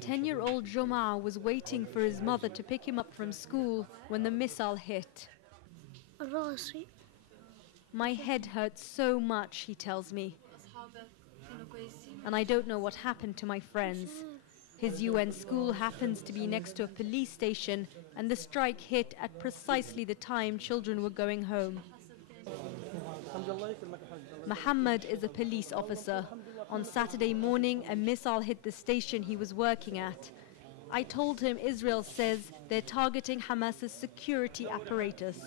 10-year-old Joma was waiting for his mother to pick him up from school when the missile hit. My head hurts so much, he tells me. And I don't know what happened to my friends. His UN school happens to be next to a police station, and the strike hit at precisely the time children were going home. Muhammad is a police officer. On Saturday morning, a missile hit the station he was working at. I told him Israel says they're targeting Hamas's security apparatus.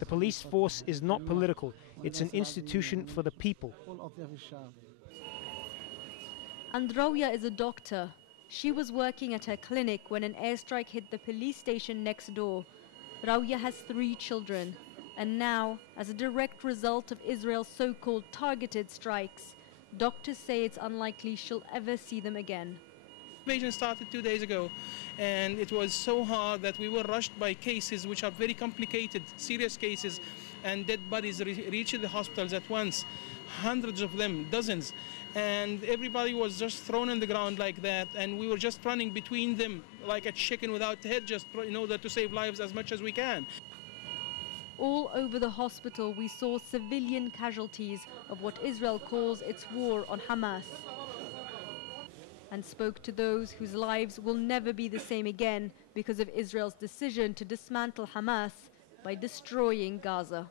The police force is not political. It's an institution for the people. And Rawya is a doctor. She was working at her clinic when an airstrike hit the police station next door. Rawya has 3 children. And now, as a direct result of Israel's so-called targeted strikes, doctors say it's unlikely she'll ever see them again. The invasion started 2 days ago, and it was so hard that we were rushed by cases which are very complicated, serious cases, and dead bodies reached the hospitals at once, hundreds of them, dozens, and everybody was just thrown on the ground like that, and we were just running between them like a chicken without a head, just in order to save lives as much as we can. All over the hospital, we saw civilian casualties of what Israel calls its war on Hamas, and spoke to those whose lives will never be the same again because of Israel's decision to dismantle Hamas by destroying Gaza.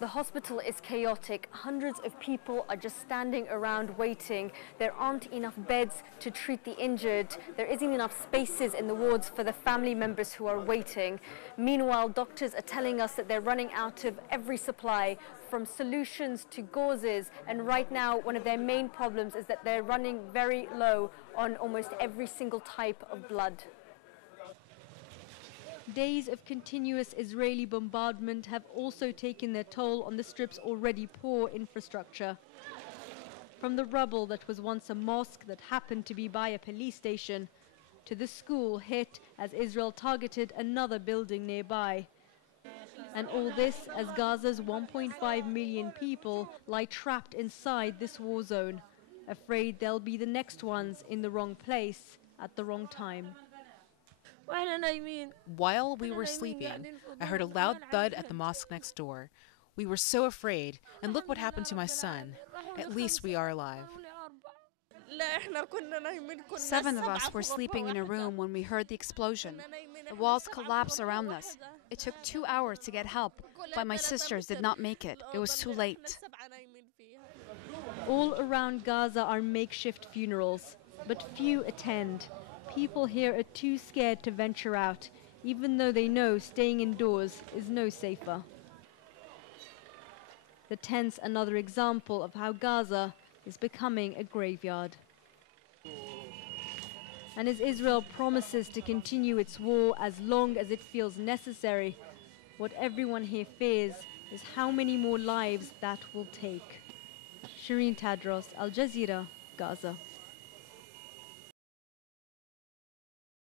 The hospital is chaotic. Hundreds of people are just standing around waiting. There aren't enough beds to treat the injured. There isn't enough spaces in the wards for the family members who are waiting. Meanwhile, doctors are telling us that they're running out of every supply, from solutions to gauzes, and right now one of their main problems is that they're running very low on almost every single type of blood. Days of continuous Israeli bombardment have also taken their toll on the Strip's already poor infrastructure. From the rubble that was once a mosque that happened to be by a police station, to the school hit as Israel targeted another building nearby. And all this as Gaza's 1.5 million people lie trapped inside this war zone, afraid they'll be the next ones in the wrong place at the wrong time. While we were sleeping, I heard a loud thud at the mosque next door. We were so afraid, and look what happened to my son. At least we are alive. 7 of us were sleeping in a room when we heard the explosion. The walls collapsed around us. It took 2 hours to get help, but my sisters did not make it. It was too late. All around Gaza are makeshift funerals, but few attend. People here are too scared to venture out, even though they know staying indoors is no safer. The tent's another example of how Gaza is becoming a graveyard. And as Israel promises to continue its war as long as it feels necessary, what everyone here fears is how many more lives that will take. Shireen Tadros, Al Jazeera, Gaza.